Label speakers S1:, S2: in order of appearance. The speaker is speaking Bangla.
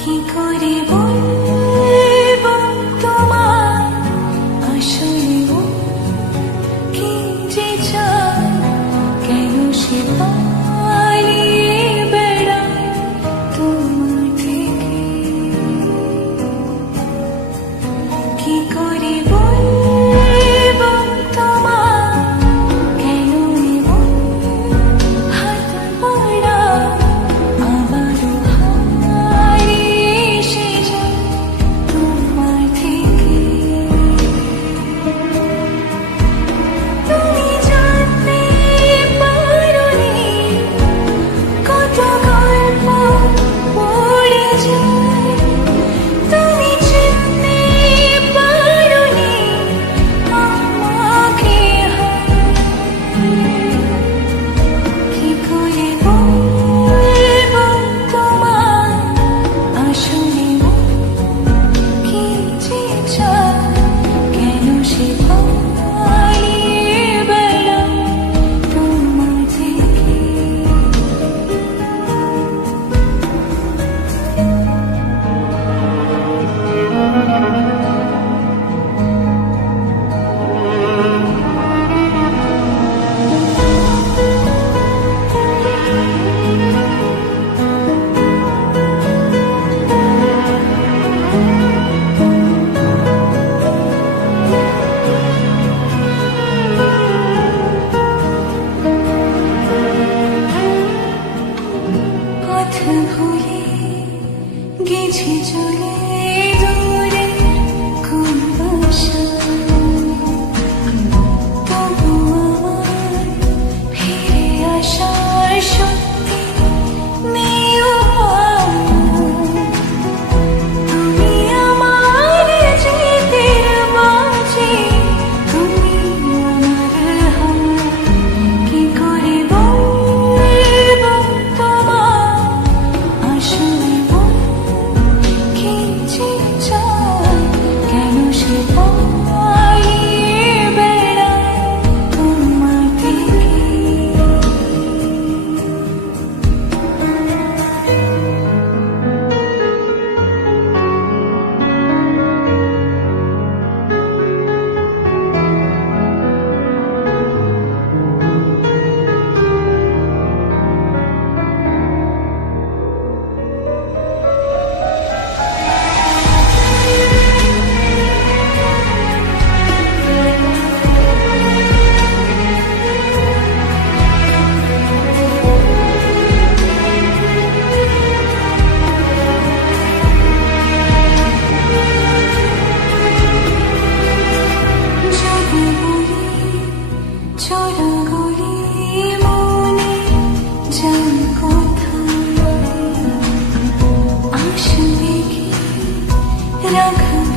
S1: কি করে বলব তোমার আসলে কি যে চাই কেন সে পা রাখা